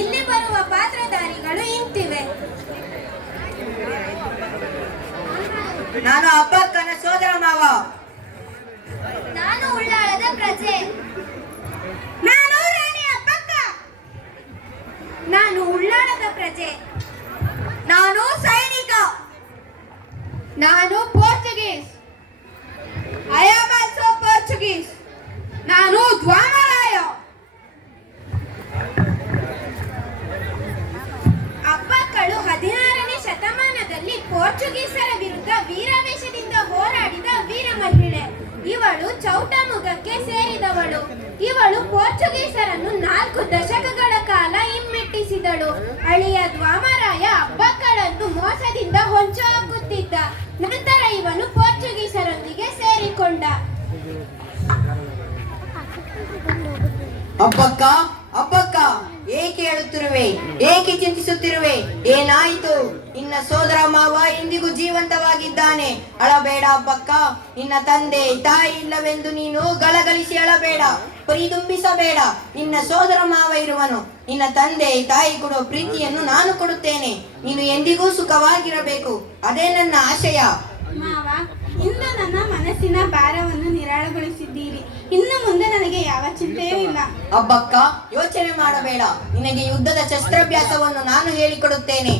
ಇಲ್ಲಿ ಬರುವ ಪಾತ್ರಧಾರಿಗಳು ಇಂತಿವೆ. ನಾನು ಅಬ್ಬಕ್ಕನ ಸೋದರ ಮಾವ. ನಾನು ಉಳ್ಳಾಳದ ಪ್ರಜೆ. ನಾನು ರಾಣಿ ಅಬ್ಬಕ್ಕ. ನಾನು ಉಳ್ಳಾಳದ ಪ್ರಜೆ. ನಾನು ಸೈನಿಕ. ನಾನು Portuguese. I am also Portuguese. ನಾನು ದ್ವಾಮರಾಯ. ಅಬ್ಬಕ್ಕಳು 16ನೇ ಶತಮಾನದಲ್ಲಿ ಪೋರ್ಚುಗೀಸರ ವಿರುದ್ಧ ವೀರಾವೇಶದಿಂದ ಹೋರಾಡಿದ ವೀರ ಮಹಿಳೆ. ಇವಳು ಚೌಟಮುಗಕ್ಕೆ ಸೇರಿದವಳು. ಇವಳು ಪೋರ್ಚುಗೀಸರನ್ನು 4 ದಶಕಗಳ ಕಾಲ ಹಿಮ್ಮೆಟ್ಟಿಸಿದಳು. ಅಳಿಯ ದ್ವಾಮರಾಯ ಅಬ್ಬಕ್ಕಳನ್ನು ಮೋಸದಿಂದ ಹೊಂಚು ಹಾಕುತ್ತಿದ್ದ. ನಂತರ ಇವನು ಪೋರ್ಚುಗೀಸರೊಂದಿಗೆ ಸೇರಿಕೊಂಡ. ಅಬ್ಬಕ್ಕ ಅಬ್ಬಕ್ಕ, ಏಕೆ ಹೇಳುತ್ತಿರುವೆ? ಏಕೆ ಚಿಂತಿಸುತ್ತಿರುವೆ? ಏನಾಯಿತು? ನಿನ್ನ ಸೋದರ ಮಾವ ಇಂದಿಗೂ ಜೀವಂತವಾಗಿದ್ದಾನೆ. ಅಳಬೇಡ ಅಬ್ಬಕ್ಕ. ನಿನ್ನ ತಂದೆ ತಾಯಿ ಇಲ್ಲವೆಂದು ನೀನು ಗಲಗಲಿಸಿ ಅಳಬೇಡ, ಪರಿದುಂಬಿಸಬೇಡ. ನಿನ್ನ ಸೋದರ ಮಾವ ಇರುವನು. ನಿನ್ನ ತಂದೆ ತಾಯಿ ಕೊಡುವ ಪ್ರೀತಿಯನ್ನು ನಾನು ಕೊಡುತ್ತೇನೆ. ನೀನು ಎಂದಿಗೂ ಸುಖವಾಗಿರಬೇಕು, ಅದೇ ನನ್ನ ಆಶಯ. ಮಾವ, ಇಂದು ನನ್ನ ಮನಸ್ಸಿನ ಭಾರವನ್ನು ನಿರಾಳಗೊಳಿಸಿದ್ದೀರಿ. ಇನ್ನು ಮುಂದೆ ನನಗೆ ಯಾವ ಚಿಂತೆಯೂ ಇಲ್ಲ. ಅಬ್ಬಕ್ಕ, ಯೋಚನೆ ಮಾಡಬೇಡ. ನಿನಗೆ ಯುದ್ಧದ ಶಸ್ತ್ರಾಭ್ಯಾಸವನ್ನು ನಾನು ಹೇಳಿಕೊಡುತ್ತೇನೆ.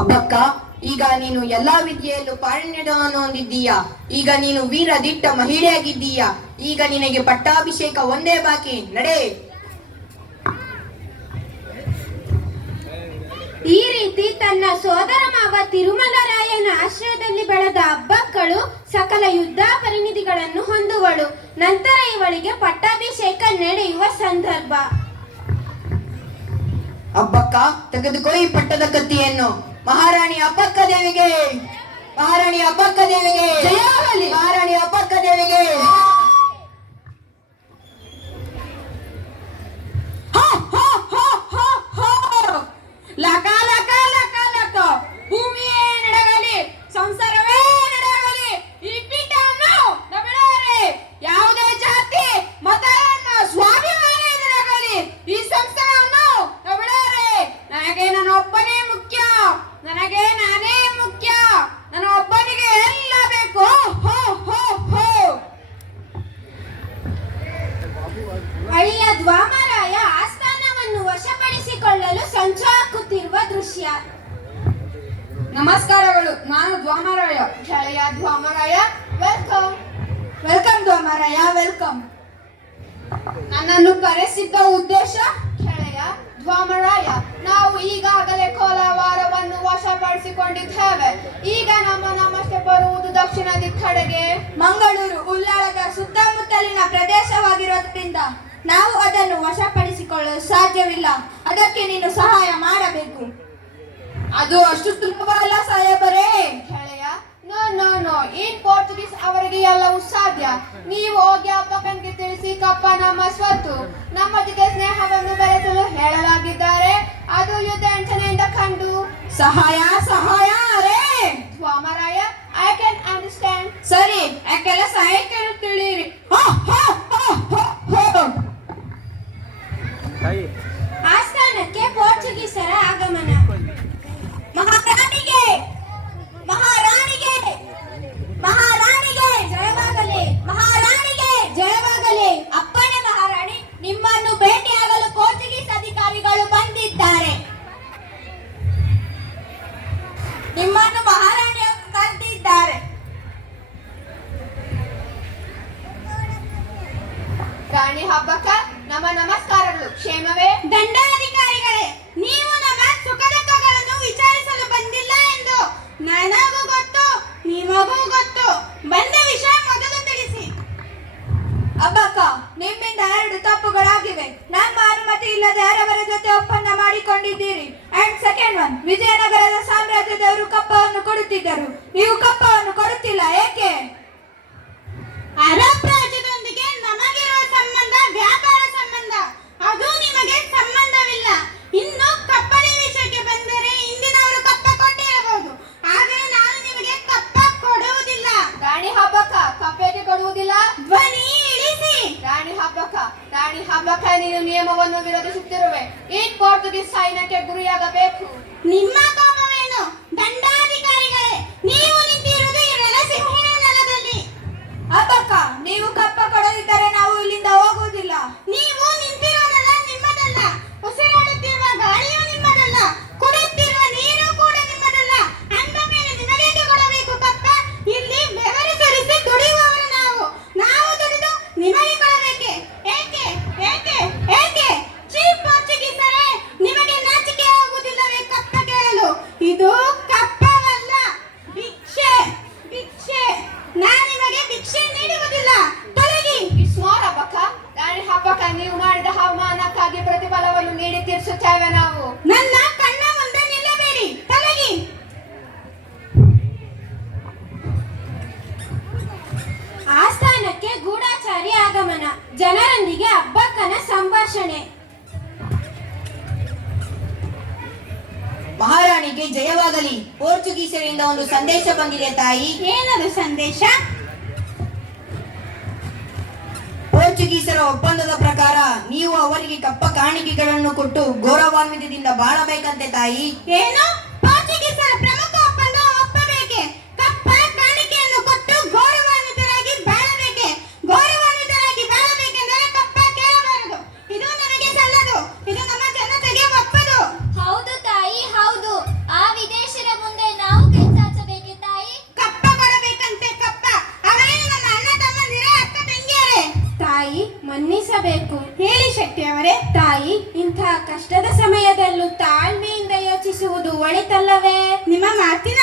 ಅಬ್ಬಕ್ಕ, ಈಗ ನೀನು ಎಲ್ಲಾ ವಿದ್ಯೆಯಲ್ಲೂ ಪಾರಣ್ಯವನ್ನು ಹೊಂದಿದ್ದೀಯಾ. ಈಗ ನೀನು ವೀರ ದಿಟ್ಟ ಮಹಿಳೆಯಾಗಿದ್ದೀಯಾ. ಈಗ ನಿನಗೆ ಪಟ್ಟಾಭಿಷೇಕ ಒಂದೇ ಬಾಕಿ. ನಡೆ. ಈ ರೀತಿ ತನ್ನ ಸೋದರ ಮಾವ ತಿರುಮಲರಾಯನ ಆಶ್ರಯದಲ್ಲಿ ಬೆಳೆದ ಅಬ್ಬಕ್ಕಳು ಸಕಲ ಯುದ್ಧ ಪರಿಣಿತಿಗಳನ್ನು ಹೊಂದುವಳು. ನಂತರ ಇವಳಿಗೆ ಪಟ್ಟಾಭಿಷೇಕ ನಡೆಯುವ ಸಂದರ್ಭ. ಅಬ್ಬಕ್ಕ, ತೆಗೆದುಕೋ ಈ ಪಟ್ಟದ ಕತ್ತಿಯನ್ನು. ಮಹಾರಾಣಿ ಅಬ್ಬಕ್ಕ ದೇವಿಗೆ, ಮಹಾರಾಣಿ ಅಬ್ಬಕ್ಕ ದೇವಿಗೆ, ಮಹಾರಾಣಿ ಅಬ್ಬಕ್ಕ ದೇವಿಗೆ. ಲಕ ಲಕ ಲಕ ಲಕ. ಭೂಮಿಯೇ ನಡೆಯಲಿ, ಸಂಸಾರವೇ ನಡೆಯಲಿ. ಈ ಪೀಠವನ್ನು ನಮಿಳಾರೆ. ಯಾವುದೇ ಜಾತಿ ಮತವನ್ನು ಸ್ವಾಭಿಮಾನ ಎದುರಾಗಲಿ. ಈ ಸಂಸ್ಥಾನವನ್ನು ನಮಿಳಾರೆ. ನನಗೆ ನನ್ನೊಬ್ಬನೇ ಮುಖ್ಯ, ನನಗೆ ನಾನೇ ಮುಖ್ಯ. ನನ್ನ ಒಬ್ಬನಿಗೆ ಎಲ್ಲ ಬೇಕು. ಹೋ ಹೋ ಹೋ. ಅಳಿಯ ದ್ವಾಮರಾಯ ಆಸ್ಥಾನವನ್ನು ವಶಪಡಿಸಿಕೊಳ್ಳಲು ಸಂಚು ಹಾಕುತ್ತಿರುವ ದೃಶ್ಯ. ನಮಸ್ಕಾರಗಳು, ನಾನು ದ್ವಾಮರಾಯ. ಗೆಳೆಯ Dwamaraya, welcome. Welcome Dwamaraya, welcome. ನನ್ನನ್ನು ಕರೆಸಿದ್ದ ಉದ್ದೇಶ? ಗೆಳೆಯ ದ್ವಾಮರಾಯ, ನಾವು ಈಗಾಗಲೇ ಕೋಲಾರವನ್ನು ವಶಪಡಿಸಿಕೊಂಡಿದ್ದೇವೆ. ಈಗ ನಮ್ಮಷ್ಟೇ ಬರುವುದು ದಕ್ಷಿಣದ ಕಡೆಗೆ. ಮಂಗಳೂರು ಉಳ್ಳಾಳದ ಸುತ್ತಮುತ್ತಲಿನ ಪ್ರದೇಶವಾಗಿರೋದ್ರಿಂದ ನಾವು ಅದನ್ನು ವಶಪಡಿಸಿಕೊಳ್ಳಲು ಸಾಧ್ಯವಿಲ್ಲ. ಅದಕ್ಕೆ ನೀನು ಸಹಾಯ ಮಾಡಬೇಕು. ಅದು ಅಷ್ಟು ಸುಲಭವಲ್ಲ ಸಾಹೇಬರೇ. ಗೆಳೆಯ, ನೋ ನೋ ನೋ, ಈ ಪೋರ್ಚುಗೀಸ್ ಅವರಿಗೆ ಎಲ್ಲವೂ ಸಾಧ್ಯ. ನೀವು ಹೋಗಿ ಅಬ್ಬಕ್ಕನಿಗೆ ತಿಳಿಸಿ, ಕಪ್ಪ ನಮ್ಮ ಸ್ವತ್ತು, ನಮ್ಮ ಜೊತೆ ಸ್ನೇಹವನ್ನು ಬೆಳೆಸಲು ಹೇಳಲಾಗಿದ್ದಾರೆ. ಅದು ಯುದ್ಧ ಯೋಚನೆಯಿಂದ ಕಂಡು ಸಹಾಯ ಸಹಾಯ ರೇ ದ್ವಾಮರಾಯ, ಐ ಕ್ಯಾನ್ ಅಂಡರ್ಸ್ಟ್ಯಾಂಡ್. ಸರಿ, ಆ ಕೆಲಸ ಏಕೆ ತಿಳಿಯಿರಿ. ಆಸ್ಥಾನಕ್ಕೆ ಪೋರ್ಚುಗೀಸರ ಆಗಮನ. ಮಹಾರಾಣಿಗೆ, ಮಹಾರಾಣಿಗೆ, ಮಹಾರಾಣಿಗೆ ಜಯವಾಗಲಿ, ಮಹಾರಾಣಿಗೆ ಜಯವಾಗಲಿ. ಅಪ್ಪಣೆ ಮಹಾರಾಣಿ, ನಿಮ್ಮನ್ನು ಭೇಟಿಯಾಗಲು ಪೋರ್ಚುಗೀಸ್ ಅಧಿಕಾರಿಗಳು ಬಂದಿದ್ದಾರೆ. ನಿಮ್ಮನ್ನು ಮಹಾರಾಣಿಯವರು ಕರೆದಿದ್ದಾರೆ. ರಾಣಿ ಅಬ್ಬಕ್ಕ, ನಮ್ಮ ನಮಸ್ಕಾರಗಳು. ಕ್ಷೇಮವೇ? ದಂಡಾಧಿಕಾರಿಗಳೇ, ನೀವು ನಮ್ಮ ಸುಖದುಃಖಗಳನ್ನು ವಿಚಾರಿಸಲು ಬಂದಿಲ್ಲ ಎಂದು ನನಗೂ ಗೊತ್ತು, ನಿಮಗೂ ಗೊತ್ತು. ಬಂದ ವಿಷಯ ಮೊದಲು ತಿಳಿಸಿ. ಅಬ್ಬಕ್ಕ, ನಿಮ್ಮಿಂದ 2 ತಪ್ಪುಗಳಾಗಿವೆ. ನಮ್ಮ ಅನುಮತಿ ಇಲ್ಲದೆ ಯಾರವರ ಜೊತೆ ಒಪ್ಪಂದ ಮಾಡಿಕೊಂಡಿದ್ದೀರಿ. ಅಂಡ್ ಸೆಕೆಂಡ್ ಒನ್, ವಿಜಯನಗರದ ಸಾಮ್ರಾಜ್ಯದವರು ಕಪ್ಪವನ್ನು ಕೊಡುತ್ತಿದ್ದರು, ನೀವು ಕಪ್ಪವನ್ನು ಕೊಡುತ್ತಿಲ್ಲ. ಏಕೆ? ಅರಬ್ ರಾಜ್ಯದೊಂದಿಗೆ ನಮಗಿರುವ ಸಂಬಂಧ ವ್ಯಾಪಾರ ಸಂಬಂಧ, ಅದು ನಿಮಗೆ ಸಂಬಂಧವಿಲ್ಲ. ಇನ್ನು ಕಪ್ಪನೆ ವಿಷಯಕ್ಕೆ ಬಂದರೆ ಇಂದಿನವರು ಕಪ್ಪ ಕೊಟ್ಟಿರಬಹುದು, ಆದರೆ ನಾನು ನಿಮಗೆ ಕಪ್ಪ ಕೊಡುವುದಿಲ್ಲ. ರಾಣಿ ಹಬ್ಬಕ್ಕ ನೀನು ನಿಯಮವನ್ನು ವಿರೋಧಿಸುತ್ತಿರುವೆ. ಈ ಪೋರ್ಚುಗೀಸ್ ಸೈನ್ಯಕ್ಕೆ ಗುರಿಯಾಗಬೇಕು. ನಿಮ್ಮ ಕೋಪವೇನು ದಂಡಾಧಿಕಾರಿಗಳೇ? ನೀವು ನಿಂತಿರುವುದು ಈ ರಣಸಿಂಹಿನ ನೆಲದಲ್ಲಿ. ಅಬ್ಬಕ್ಕ, ನೀವು ಕಪ್ಪ ಕೊಡದಿದ್ದರೆ ನಾವು ಇಲ್ಲಿಂದ ಹೋಗುವುದಿಲ್ಲ. ನೀವು ನಿಂತಿರುವ ನೆಲ ನಿಮ್ಮದಲ್ಲ, ಉಸಿರಾಡುತ್ತಿರುವ ಗಾಳಿಯೂ ನಿಮ್ಮದಲ್ಲ, ಕುಡಿಯುತ್ತಿರುವ ನೀರು ಕೂಡ ನಿಮ್ಮದಲ್ಲ. ಅಂದ ಮೇಲೆ ನಿಮಗೇಕೆ ಕೊಡಬೇಕು ಕಪ್ಪ? ಇಲ್ಲಿ ಬೆವರು ಸುರಿಸಿ ದುಡಿಯುವವರು ನಾವು ದುಡಿದು ನಿಮಗೆ ಕೊಡಬೇಕೆ? ಏಕೆ ಏಕೆ ಏಕೆ? ಚೀಫ್ ಪೋರ್ಚುಗೀಸರೇ, ನಿಮಗೆ ನಾಚಿಕೆ ಆಗುವುದಿಲ್ಲವೇ ಕಪ್ಪ ಕೇಳಲು? ಇದು ಕಪ್ಪವಲ್ಲ, ಭಿಕ್ಷೆ ಭಿಕ್ಷೆ. ನಾನು ನಿಮಗೆ ಭಿಕ್ಷೆ ನೀಡುವುದಿಲ್ಲ, ತೊಲಗಿ. It's more ಹಬ್ಬಕ್ಕ. ರಾಣಿ ಹಬ್ಬಕ್ಕ, ನೀವು ಮಾಡಿದ ಅವಮಾನಕ್ಕಾಗಿ ಪ್ರತಿಫಲವನ್ನು ನೀಡಿ ತೀರಿಸುತ್ತೇವೆ ನಾವು. ನನ್ನ ಕಣ್ಣ ಮುಂದೆ ನಿಲ್ಲಬೇಡಿ, ತೊಲಗಿ. ಆಸ್ಥಾನಕ್ಕೆ ಗೂಢಾಚಾರಿ ಆಗಮನ, ಜನರೊಂದಿಗೆ ಅಬ್ಬಕ್ಕನ ಸಂಭಾಷಣೆ. ಮಹಾರಾಣಿಗೆ ಜಯವಾಗಲಿ. ಪೋರ್ಚುಗೀಸರಿಂದ ಒಂದು ಸಂದೇಶ ಬಂದಿದೆ ತಾಯಿ. ಏನದು ಸಂದೇಶ? ಪೋರ್ಚುಗೀಸರ ಒಪ್ಪಂದದ ಪ್ರಕಾರ ನೀವು ಅವರಿಗೆ ಕಪ್ಪ ಕಾಣಿಕೆಗಳನ್ನು ಕೊಟ್ಟು ಗೌರವಾನ್ವಿತದಿಂದ ಬಾಳಬೇಕಂತೆ ತಾಯಿ. ಏನು? ಪೋರ್ಚುಗೀಸರ ಪ್ರಮುಖ ಒಪ್ಪಂದ ಒಪ್ಪಬೇಕೆ? ಕಪ್ಪ ಕಾಣಿಕೆಯನ್ನು ಕೊಟ್ಟು ಗೌರವಾನ್ವಿತರಾಗಿ ಬಾಳಬೇಕೆ? ಗೌರವಾನ್ವಿತರಾಗಿ ಬಾಳಬೇಕೆಂದರೆ ಕಪ್ಪ ಕೇಳಬಾರದು. ಇದು ನನಗೆ ಸಲ್ಲದು. ಇದು ನಮ್ಮ ಜನತೆಗೆ ಒಪ್ಪದು. ಹೌದು ತಾಯಿ, ಹೌದು. ಆ ವಿದೇಶಿಯರ ಮುಂದೆ ನಾವು ಕೆಚ್ಚಾಚಬೇಕೆ ತಾಯಿ? ಕಪ್ಪ ಕೊಡಬೇಕಂತೆ ಕಪ್ಪ. ಅವರೇನು ನಮ್ಮ ಅಣ್ಣ ತಮ್ಮಂದಿರ ಅಕ್ಕ ತಂಗಿಯರೇ? ತಾಯಿ ಮನ್ನಿಸಬೇಕು. ಹೇಳಿ ಶೆಟ್ಟಿಯವರೇ. ತಾಯಿ, ಇಂಥ ಕಷ್ಟದ ಸಮಯದಲ್ಲೂ ತಾಳ್ಮೆಯಿಂದ ಯೋಚಿಸುವುದು ಒಳಿತಲ್ಲವೇ? ನಿಮ್ಮ ಮಾತಿನ